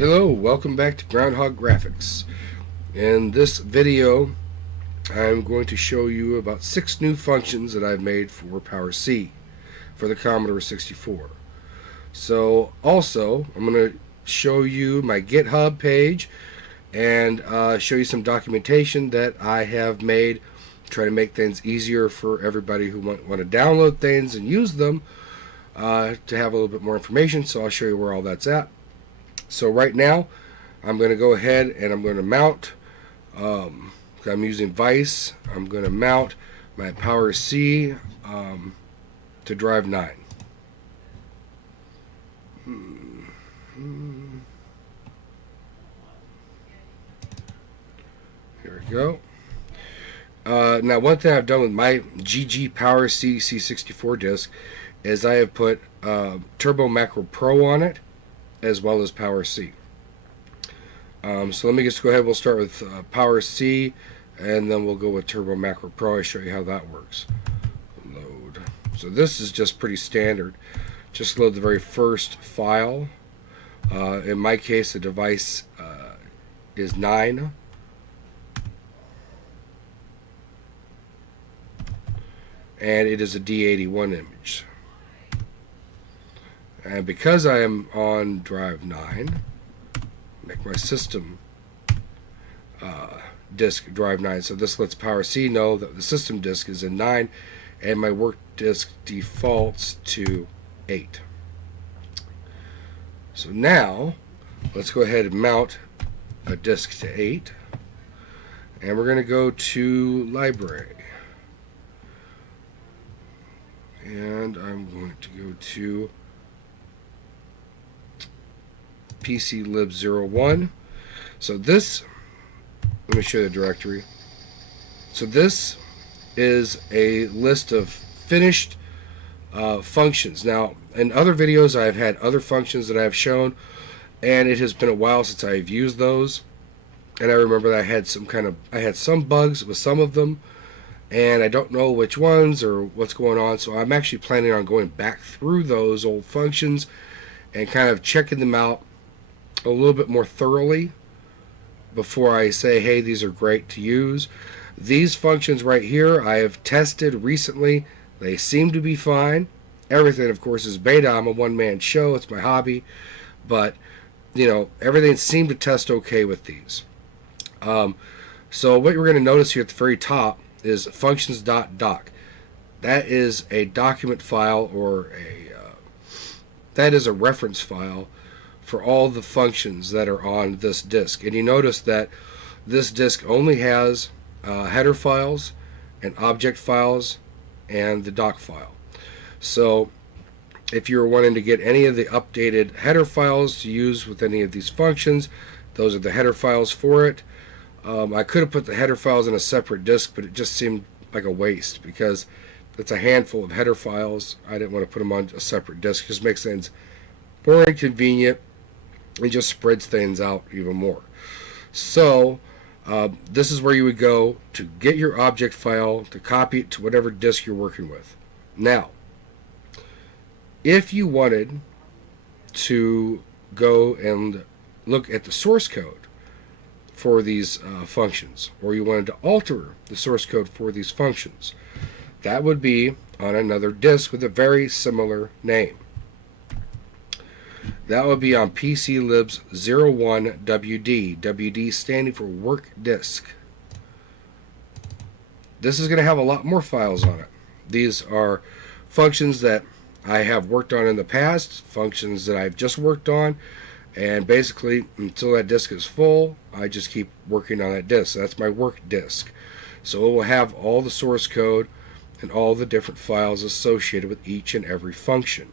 Hello, welcome back to Groundhog Graphics. In this video, I'm going to show you about 6 new functions that I've made for Power C for the Commodore 64. So, also, I'm going to show you my GitHub page and show you some documentation that I have made, try to make things easier for everybody who want to download things and use them to have a little bit more information. So I'll show you where all that's at. So right now, I'm going to go ahead and I'm going to mount, I'm using Vice, I'm going to mount my Power C to drive 9. Here we go. Now one thing I've done with my GG Power C C64 disk is I have put Turbo Macro Pro on it, as well as Power C. So let me just go ahead. We'll start with Power C, and then we'll go with Turbo Macro Pro. I'll show you how that works. Load. So this is just pretty standard. Just load the very first file. In my case, the device is 9. And it is a D81 image. And because I am on drive 9, make my system disk drive 9. So this lets Power C know that the system disk is in 9, and my work disk defaults to 8. So now, let's go ahead and mount a disk to 8. And we're going to go to Library. And I'm going to go to PClib01. So this, let me show you the directory. So this is a list of finished functions. Now, in other videos, I've had other functions that I've shown, and it has been a while since I've used those. And I remember that I had some bugs with some of them, and I don't know which ones or what's going on. So I'm actually planning on going back through those old functions and kind of checking them out a little bit more thoroughly before I say, hey, these are great to use. These functions right here I have tested recently. They seem to be fine. Everything, of course, is beta. I'm a one-man show. It's my hobby. But, you know, everything seemed to test okay with these. So what you're going to notice here at the very top is functions.doc. That is a document file, or that is a reference file for all the functions that are on this disk. And you notice that this disk only has header files and object files and the doc file. So if you're wanting to get any of the updated header files to use with any of these functions, those are the header files for it. I could have put the header files in a separate disk, but it just seemed like a waste because it's a handful of header files. I didn't want to put them on a separate disk. It just makes things more inconvenient. It just spreads things out even more. So this is where you would go to get your object file, to copy it to whatever disk you're working with. Now, if you wanted to go and look at the source code for these functions, or you wanted to alter the source code for these functions, that would be on another disk with a very similar name. That would be on PClibs 01WD, WD standing for work disk. This is going to have a lot more files on it. These are functions that I have worked on in the past, functions that I've just worked on, and basically until that disk is full, I just keep working on that disk. So that's my work disk. So it will have all the source code and all the different files associated with each and every function.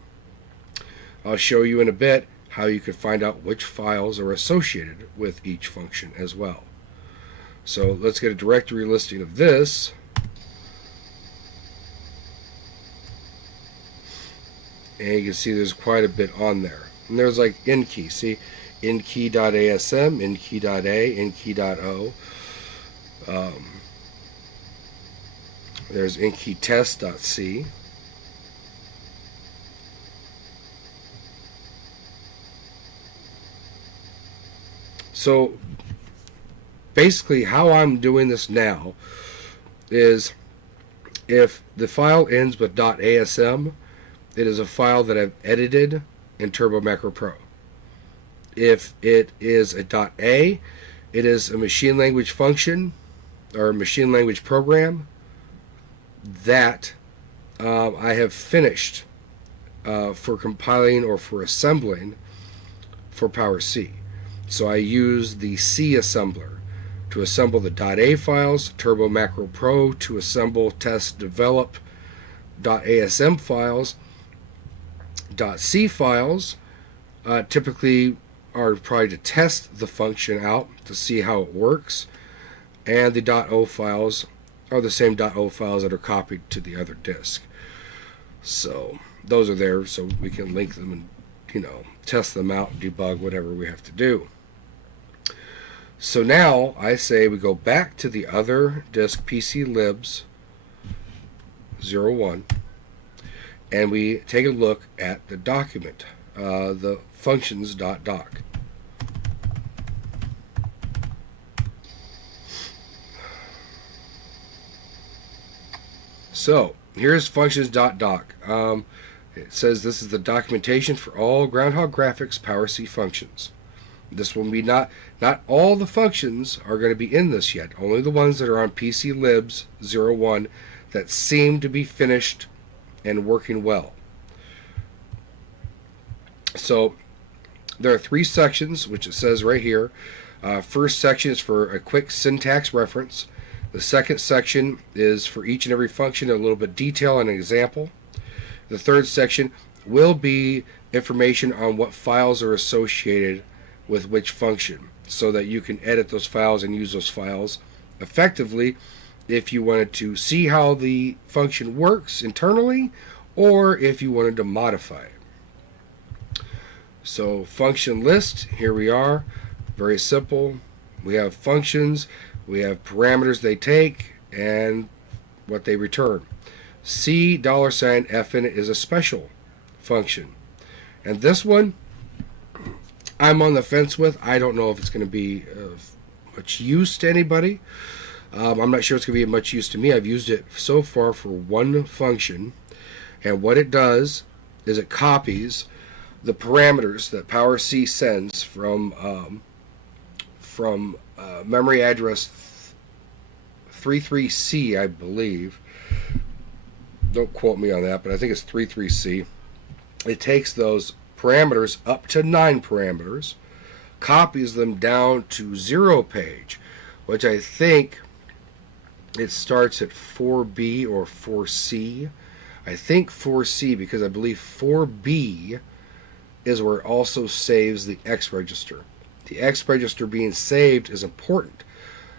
I'll show you in a bit how you can find out which files are associated with each function as well. So let's get a directory listing of this. And you can see there's quite a bit on there. And there's like inkey, see? Inkey.asm, inkey.a, inkey.o. There's inkeytest.c. So basically how I'm doing this now is if the file ends with .asm, it is a file that I've edited in Turbo Macro Pro. If it is a .a, it is a machine language function or a machine language program that I have finished for compiling or for assembling for PowerC. So I use the C assembler to assemble the .a files, Turbo Macro Pro to assemble, test, develop .asm files. .c files typically are probably to test the function out to see how it works, and the .o files are the same .o files that are copied to the other disk. So those are there so we can link them and, you know, test them out, debug whatever we have to do. So now I say we go back to the other disk, PC libs 01, and we take a look at the document, the functions.doc. So here's functions.doc. It says this is the documentation for all Groundhog Graphics PowerC functions. This will be not all the functions are going to be in this yet. Only the ones that are on PC libs 01 that seem to be finished and working well. So there are 3 sections, which it says right here. First section is for a quick syntax reference. The second section is for each and every function, a little bit detail and an example. The third section will be information on what files are associated with which function, so that you can edit those files and use those files effectively if you wanted to see how the function works internally, or if you wanted to modify it. So function list, here we are, very simple. We have functions, we have parameters they take, and what they return. C $finit is a special function, and this one I'm on the fence with. I don't know if it's going to be of much use to anybody. I'm not sure it's going to be of much use to me. I've used it so far for one function, and what it does is it copies the parameters that PowerC sends from memory address 33C, I believe. Don't quote me on that, but I think it's 33C. It takes those parameters up to 9 parameters, copies them down to 0 page, which I think it starts at 4B or 4C. I think 4C because I believe 4B is where it also saves the X register. The X register being saved is important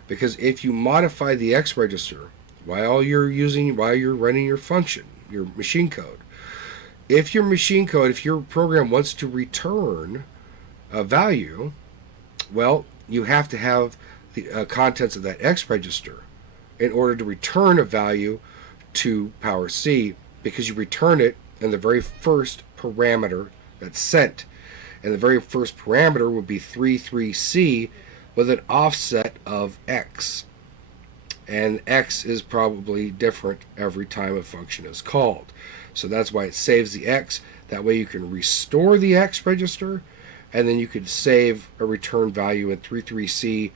because if you modify the X register while you're running your function, your machine code, if your program wants to return a value, well, you have to have the contents of that X register in order to return a value to PowerC, because you return it in the very first parameter that's sent. And the very first parameter would be 33C with an offset of X. And X is probably different every time a function is called. So that's why it saves the X. That way you can restore the X register, and then you could save a return value in 33C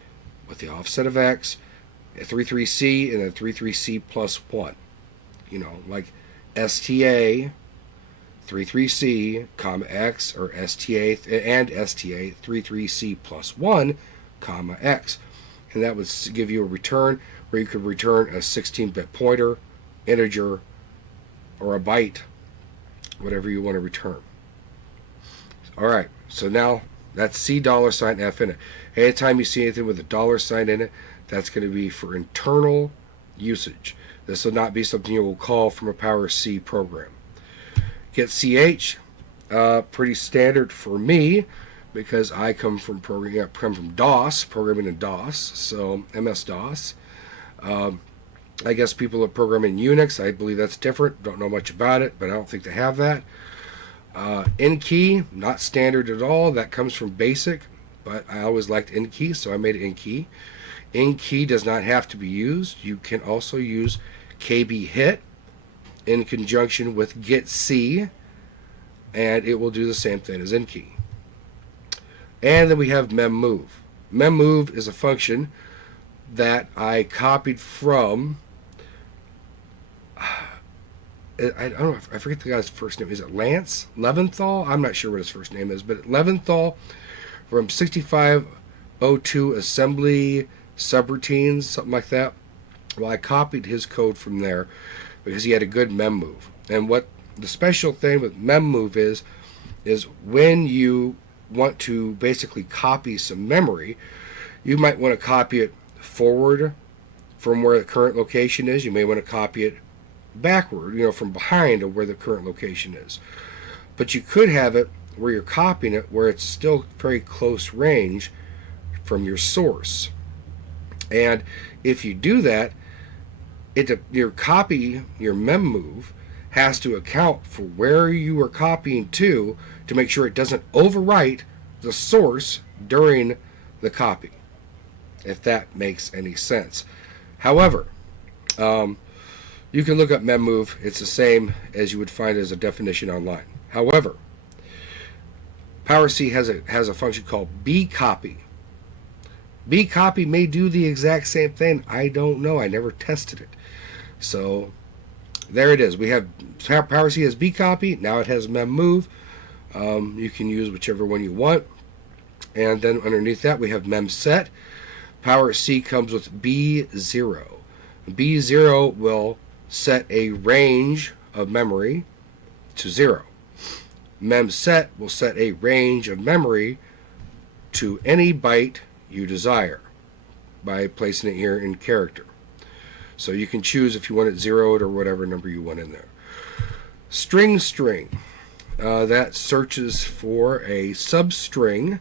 with the offset of X, 33C, and then 33C plus 1. You know, like STA 33C, comma X, or STA and STA 33C plus 1, comma X. And that would give you a return where you could return a 16-bit pointer, integer, or a byte, whatever you want to return. Alright, so now that's C $finit. Anytime you see anything with a $sign in it, that's going to be for internal usage. This will not be something you will call from a PowerC program. Getch, pretty standard for me because I come from DOS, programming in DOS, so MS-DOS. I guess people that program in Unix, I believe that's different. Don't know much about it, but I don't think they have that. Inkey, not standard at all. That comes from BASIC. but I always liked inkey, so I made inkey. Inkey does not have to be used. You can also use kbhit in conjunction with getch, and it will do the same thing as inkey. And then we have memmove. Memmove is a function that I copied from, I don't know, I forget the guy's first name. Is it Lance Leventhal? I'm not sure what his first name is, but Leventhal from 6502 Assembly Subroutines, something like that. Well, I copied his code from there because he had a good memmove. And what the special thing with memmove is when you want to basically copy some memory, you might want to copy it forward from where the current location is. You may want to copy it backward, from behind of where the current location is. But you could have it where you're copying it where it's still very close range from your source. And if you do that, your memmove has to account for where you are copying to make sure it doesn't overwrite the source during the copy, if that makes any sense. However, you can look up memmove. It's the same as you would find as a definition online. However, PowerC has a function called bcopy. Bcopy may do the exact same thing. I don't know. I never tested it. So there it is. We have PowerC has bcopy. Now it has memmove. You can use whichever one you want. And then underneath that we have memset. PowerC comes with B0. B0 will set a range of memory to 0. Memset will set a range of memory to any byte you desire by placing it here in character. So you can choose if you want it zeroed or whatever number you want in there. String, that searches for a substring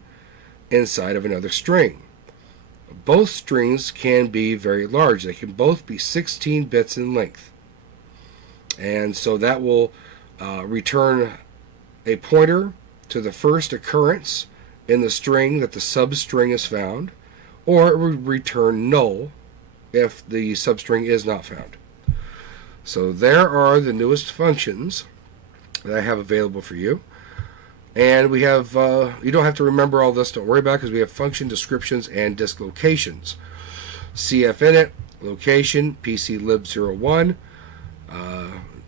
inside of another string. Both strings can be very large. They can both be 16 bits in length. And so that will return a pointer to the first occurrence in the string that the substring is found, or it will return null if the substring is not found. So there are the newest functions that I have available for you. And we have, you don't have to remember all this, don't worry about it, because we have function descriptions and disk locations. cfinit, location, pclib01,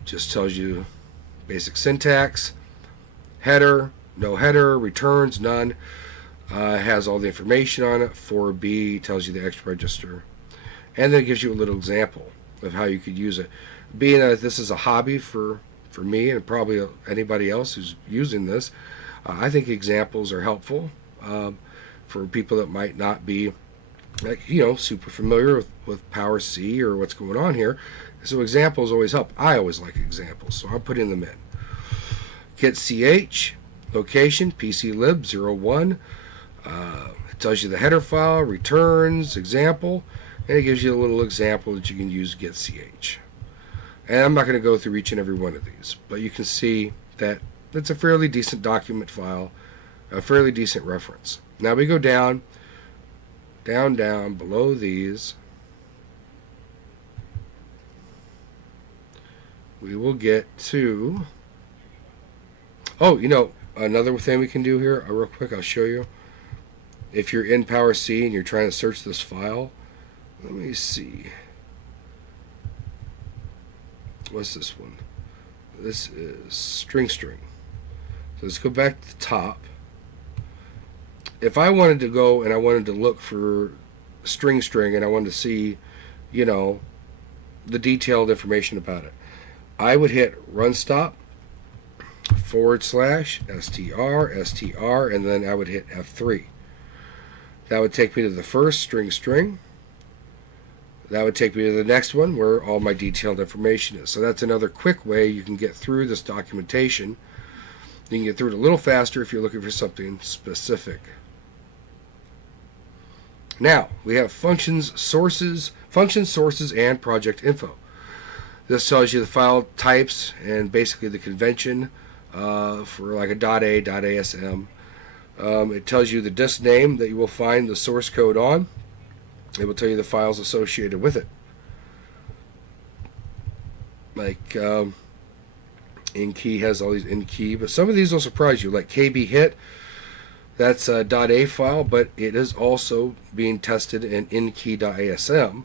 just tells you basic syntax. Header, no header, returns, none. Has all the information on it. 4b tells you the X register. And then it gives you a little example of how you could use it. Being that this is a hobby for me and probably anybody else who's using this, I think examples are helpful for people that might not be super familiar with PowerC or what's going on here. So examples always help. I always like examples, so I'm putting them in. Getch, location, pclib01. It tells you the header file, returns, example, and it gives you a little example that you can use getch. And I'm not going to go through each and every one of these, but you can see that it's a fairly decent document file, a fairly decent reference. Now we go down below these. We will get to, another thing we can do here, real quick, I'll show you. If you're in PowerC and you're trying to search this file, let me see. What's this one? This is string. So let's go back to the top. If I wanted to go and I wanted to look for string and I wanted to see, the detailed information about it, I would hit run stop /str, and then I would hit F3. That would take me to the first string. That would take me to the next one where all my detailed information is. So that's another quick way you can get through this documentation. You can get through it a little faster if you're looking for something specific. Now, we have function sources, and project info. This tells you the file types and basically the convention for like a .a, .asm. It tells you the disk name that you will find the source code on. It will tell you the files associated with it. Like inkey has all these inkey, but some of these will surprise you. Like kbhit, that's a .a file, but it is also being tested in inkey.asm.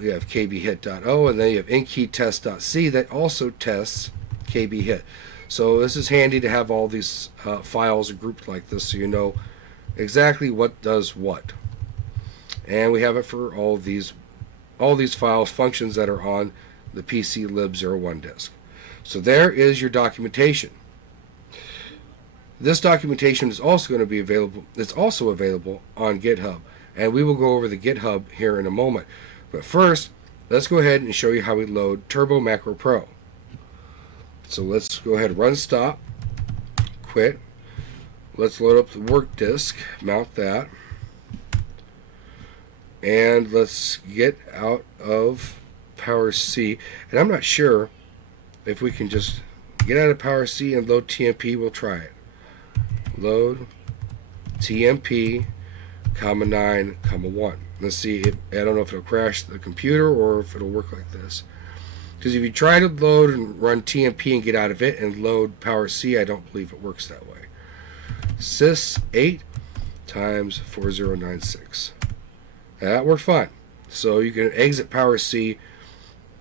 You have kbhit.o, and then you have inkey.test.c that also tests kbhit. So this is handy to have all these files grouped like this, so you know exactly what does what. And we have it for all these files, functions that are on the PC lib01 disk. So there is your documentation. This documentation is also going to be available. It's also available on GitHub, and we will go over the GitHub here in a moment. But first, let's go ahead and show you how we load Turbo Macro Pro. So let's go ahead and run stop, quit. Let's load up the work disk, mount that, and let's get out of Power C. And I'm not sure if we can just get out of Power C and load TMP. We'll try it. Load TMP, comma 9, comma 1. Let's see. I don't know if it'll crash the computer or if it'll work like this. Because if you try to load and run TMP and get out of it and load Power C, I don't believe it works that way. sys 8 times 4096. That worked fine. So you can exit Power C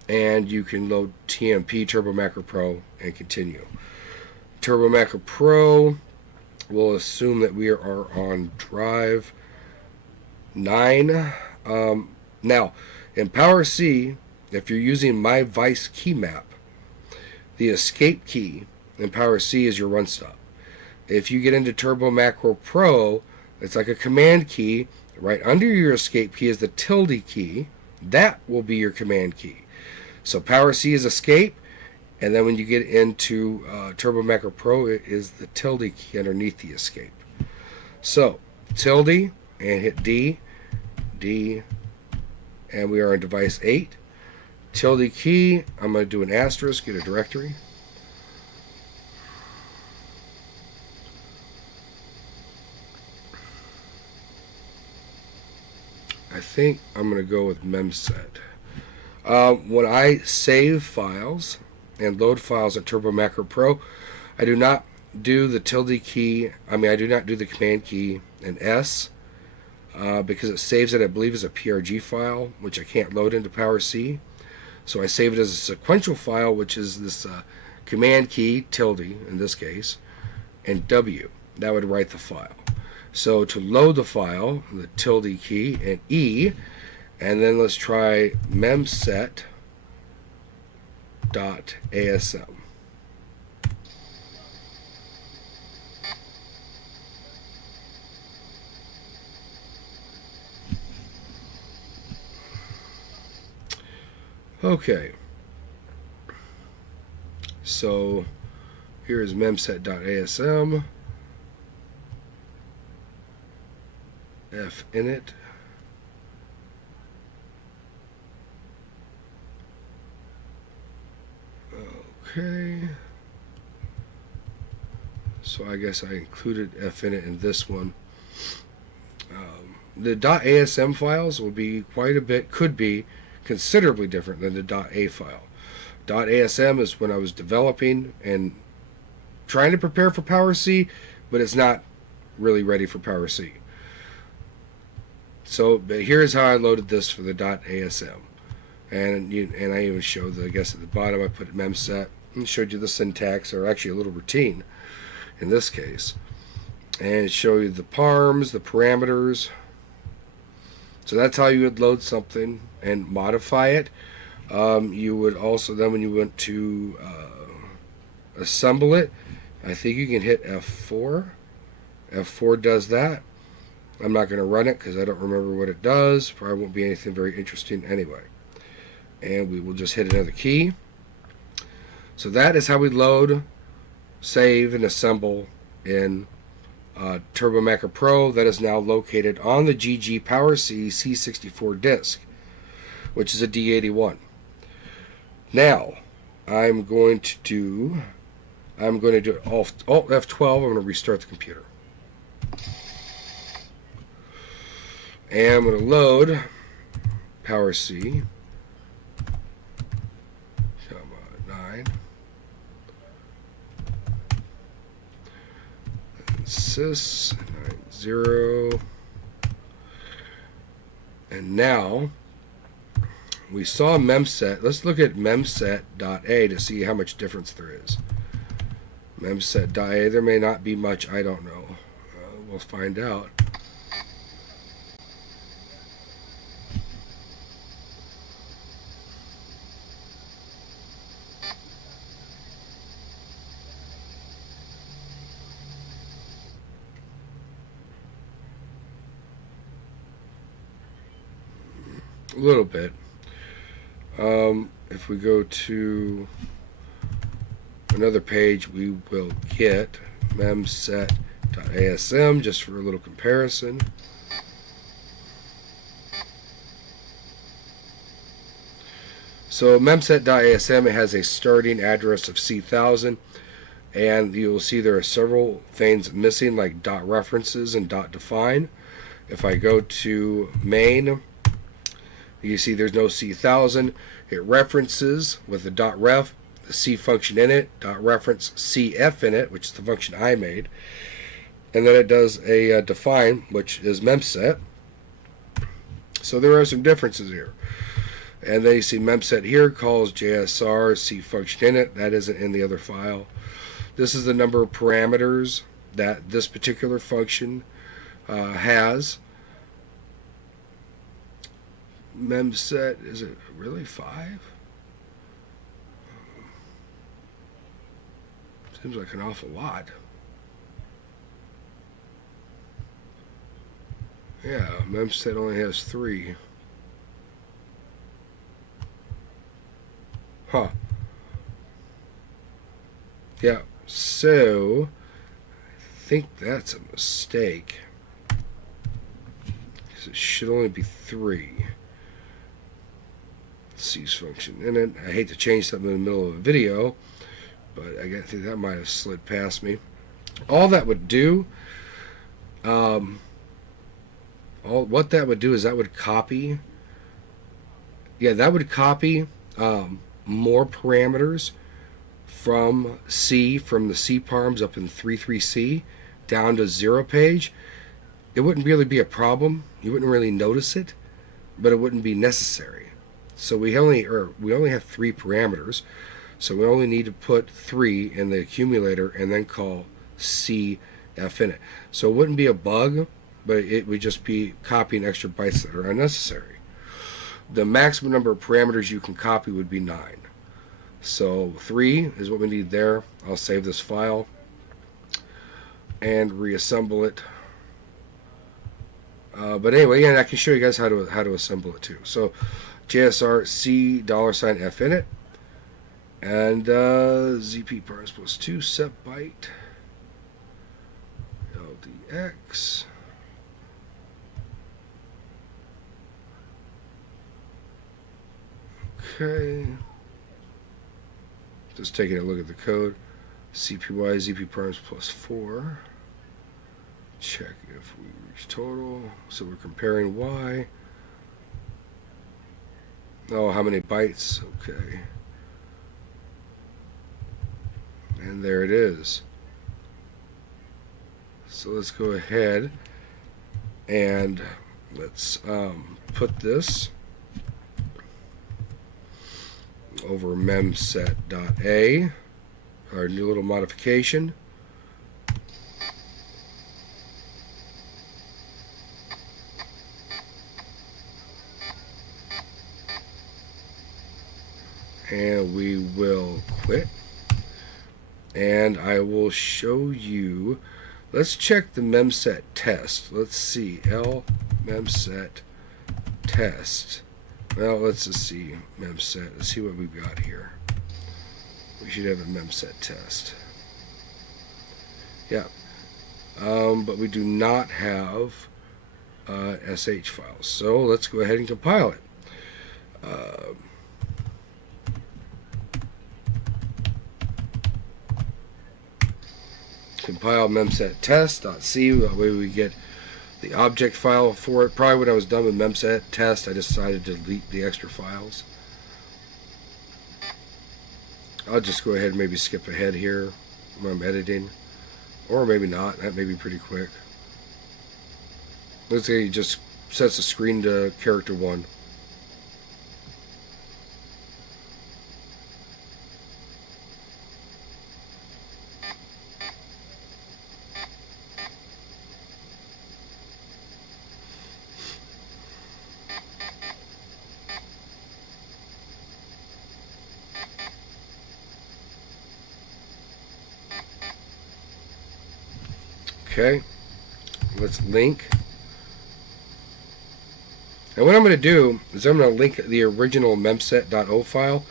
and you can load TMP, Turbo Macro Pro, and continue. Turbo Macro Pro will assume that we are on drive 9. Now, in Power C, if you're using my Vice key map, the escape key in Power C is your run stop. If you get into Turbo Macro Pro, it's like a command key. Right under your escape key is the tilde key. That will be your command key. So Power C is escape, and then when you get into Turbo Macro Pro, it is the tilde key underneath the escape. So tilde and hit D, and we are on device 8. Tilde key, I'm going to do an asterisk, get a directory. I think I'm going to go with memset. When I save files and load files at Turbo Macro Pro, I do not do the tilde key. I do not do the command key and S because it saves it, I believe, as a PRG file, which I can't load into Power C. So I save it as a sequential file, which is this command key, tilde in this case, and W. That would write the file. So to load the file, the tilde key and E, and then let's try memset.asm. Okay. So here is memset.asm. finit. Okay. So I guess I included finit in this one. The .asm files will be could be considerably different than the .a file. .asm is when I was developing and trying to prepare for Power C, but it's not really ready for Power C. So here's how I loaded this for the .asm. And I even showed, I guess at the bottom I put memset and showed you the syntax, or actually a little routine in this case. And show you the params, the parameters. So that's how you would load something and modify it. You would also, then when you went to assemble it, I think you can hit F4. F4 does that. I'm not going to run it because I don't remember what it does. Probably won't be anything very interesting anyway. And we will just hit another key. So that is how we load, save, and assemble in Turbo Macro Pro that is now located on the GG Power C C64 disk, which is a D81. Now, I'm going to do Alt F12. I'm going to restart the computer. And I'm going to load power C. Come on, 9. Sys 90. And now we saw memset. Let's look at memset.a to see how much difference there is. Memset.a, there may not be much, I don't know. We'll find out. A little bit. If we go to another page, we will get memset.asm just for a little comparison. So memset.asm, it has a starting address of C1000, and you will see there are several things missing, like dot references and dot define. If I go to main, you see there's no C1000. It references with the dot ref the C function in it, dot reference CF in it, which is the function I made, and then it does a define, which is memset. So there are some differences here. And then you see memset here calls JSR C function in it. That isn't in the other file. This is the number of parameters that this particular function has. Memset, is it really 5? Seems like an awful lot. Yeah, memset only has 3. Huh. Yeah, so I think that's a mistake. Because it should only be 3. C's function in it. I hate to change something in the middle of a video, but I think that might have slid past me. All that would do, what that would do is that would copy. Yeah, that would copy more parameters from C, from the C params up in 3.3c down to 0 page. It wouldn't really be a problem. You wouldn't really notice it, but it wouldn't be necessary. So we only have 3 parameters, so we only need to put 3 in the accumulator and then call CF in it. So it wouldn't be a bug, but it would just be copying extra bytes that are unnecessary. The maximum number of parameters you can copy would be 9. So 3 is what we need there. I'll save this file and reassemble it. But anyway, and I can show you guys how to assemble it too. So JSR C $F in it, and ZP params plus 2 set byte LDX. Okay. Just taking a look at the code. CPY ZP params plus 4. Check if we reach total. So we're comparing Y. Oh, how many bytes? Okay. And there it is. So let's go ahead and let's put this over memset.a, our new little modification. And we will quit, and I will show you. Let's check the memset test. Let's see, L memset test. Well, let's just see memset. Let's see what we've got here. We should have a memset test. Yeah, but we do not have SH files. So let's go ahead and compile it. Compile memset test.c. That way we get the object file for it. Probably when I was done with memset test, I decided to delete the extra files. I'll just go ahead and maybe skip ahead here when I'm editing. Or maybe not. That may be pretty quick. Let's say it just sets the screen to character 1. Okay, let's link. And what I'm going to do is I'm going to link the original memset.o file,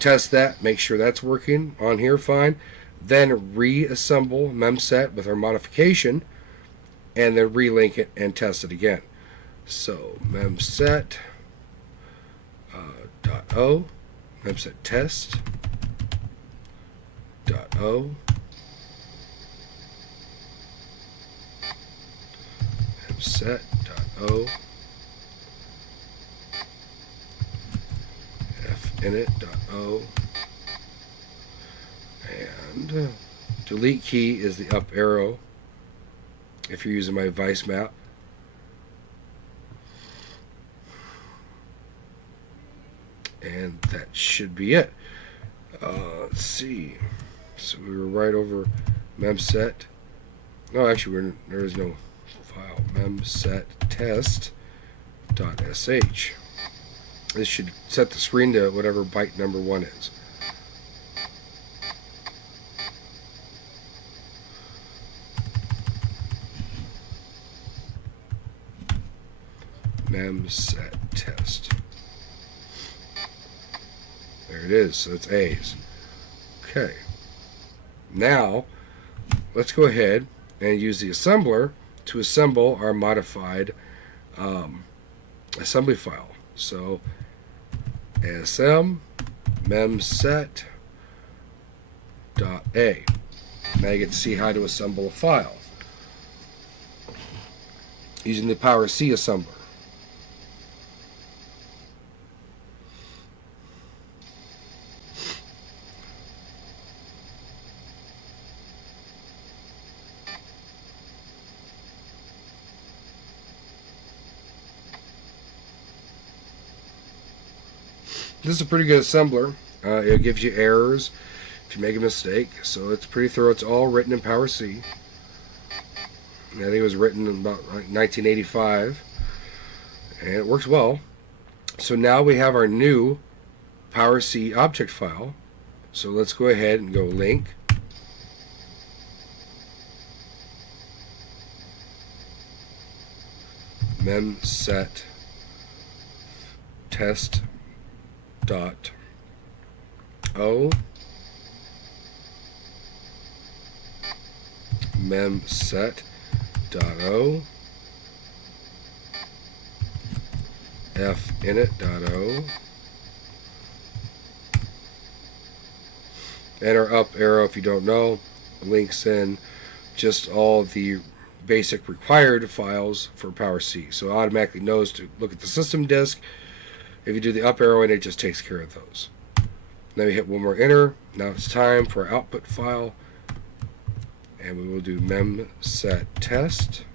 test that, make sure that's working on here fine, then reassemble memset with our modification, and then relink it and test it again. So memset .o, memset test .o, memset.o, finit.o, and delete key is the up arrow if you're using my vice map. And that should be it. Let's see. So we were right over memset. No, actually, there is no file. Memset test.sh. This should set the screen to whatever byte number 1 is. Memset test. There it is. So it's A's. Okay. Now, let's go ahead and use the assembler to assemble our modified assembly file. So asm memset.a. Now you get to see how to assemble a file using the Power C assembler. This is a pretty good assembler. It gives you errors if you make a mistake, so it's pretty thorough. It's all written in Power C. I think it was written in about 1985, and it works well. So now we have our new Power C object file. So let's go ahead and go link. Memset test dot o memset dot o finit dot o, and our up arrow, if you don't know, links in just all the basic required files for Power C. So it automatically knows to look at the system disk. If you do the up arrow, and it just takes care of those. Then we hit one more enter. Now it's time for our output file, and we will do memset test.sh.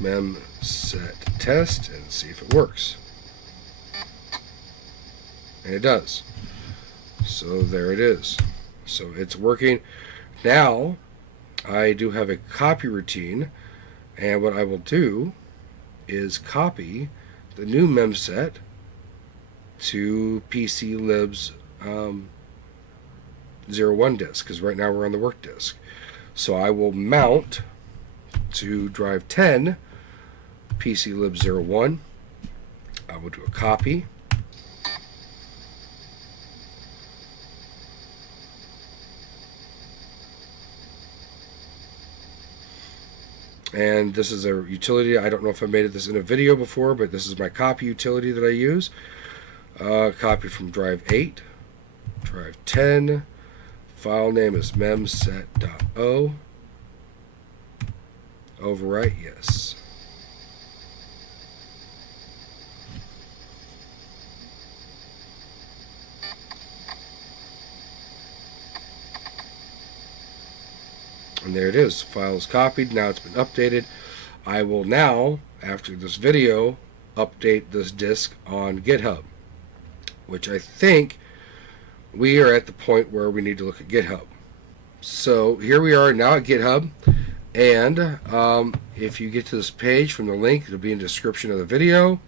Memset test and see if it works. And it does. So there it is. So it's working. Now I do have a copy routine, and what I will do is copy the new memset to PC libs 01 disk, because right now we're on the work disk. So I will mount to drive 10 PC lib 01. I will do a copy. And this is a utility. I don't know if I made this in a video before, but this is my copy utility that I use. Copy from drive 8, drive 10. File name is memset.o. Overwrite, yes. And there it is. File is copied. Now it's been updated. I will now, after this video, update this disk on GitHub, which I think we are at the point where we need to look at GitHub. So here we are now at GitHub, and if you get to this page from the link, it'll be in the description of the video.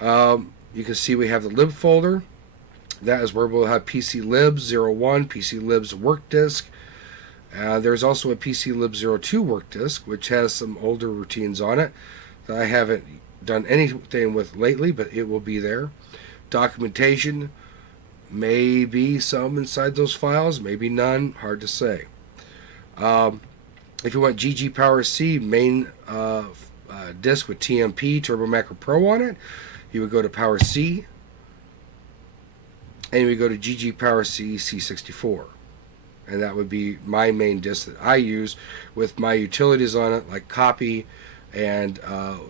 You can see we have the lib folder. That is where we'll have PCLib01, PCLib's work disk. There's also a PCLib02 work disk, which has some older routines on it that I haven't done anything with lately, but it will be there. Documentation, maybe some inside those files, maybe none, hard to say. If you want GG Power C main disk with TMP Turbo Macro Pro on it, you would go to Power C, and you would go to GG Power C C64. And that would be my main disk that I use with my utilities on it, like copy, and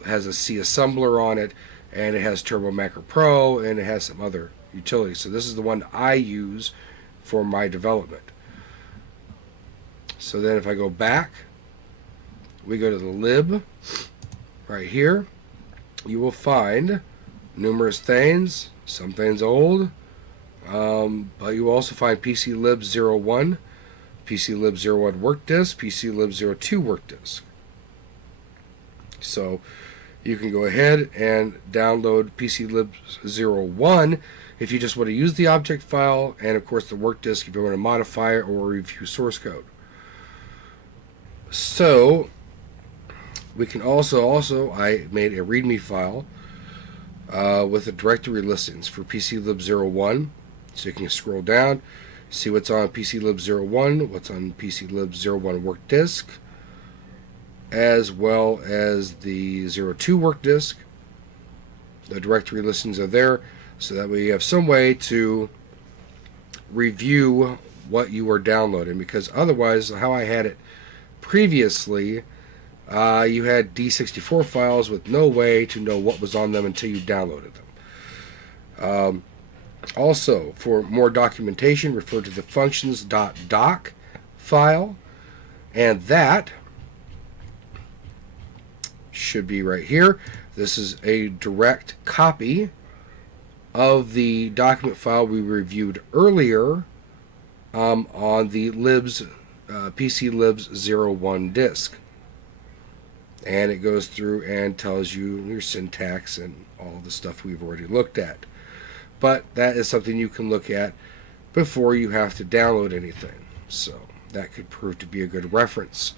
has a C assembler on it, and it has Turbo Macro Pro, and it has some other utilities. So this is the one I use for my development. So then if I go back, we go to the lib right here. You will find numerous things, some things old, but you will also find PCLib01, PCLib01 work disk, PCLib02 work disk. So you can go ahead and download PCLib01 if you just want to use the object file, and of course the work disk if you want to modify it or review source code. So we can also I made a README file with the directory listings for PCLib01. So you can scroll down, see what's on PCLib01, what's on PCLib01 work disk, as well as the 02 work disk. The directory listings are there, so that way you have some way to review what you are downloading, because otherwise, how I had it previously, you had D64 files with no way to know what was on them until you downloaded them. Also, for more documentation, refer to the functions.doc file, and that should be right here. This is a direct copy of the document file we reviewed earlier on the PCLibs01 disk. And it goes through and tells you your syntax and all the stuff we've already looked at. But that is something you can look at before you have to download anything. So that could prove to be a good reference.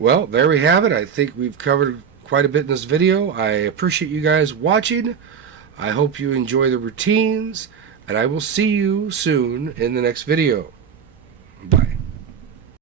Well, there we have it. I think we've covered quite a bit in this video. I appreciate you guys watching. I hope you enjoy the routines, and I will see you soon in the next video.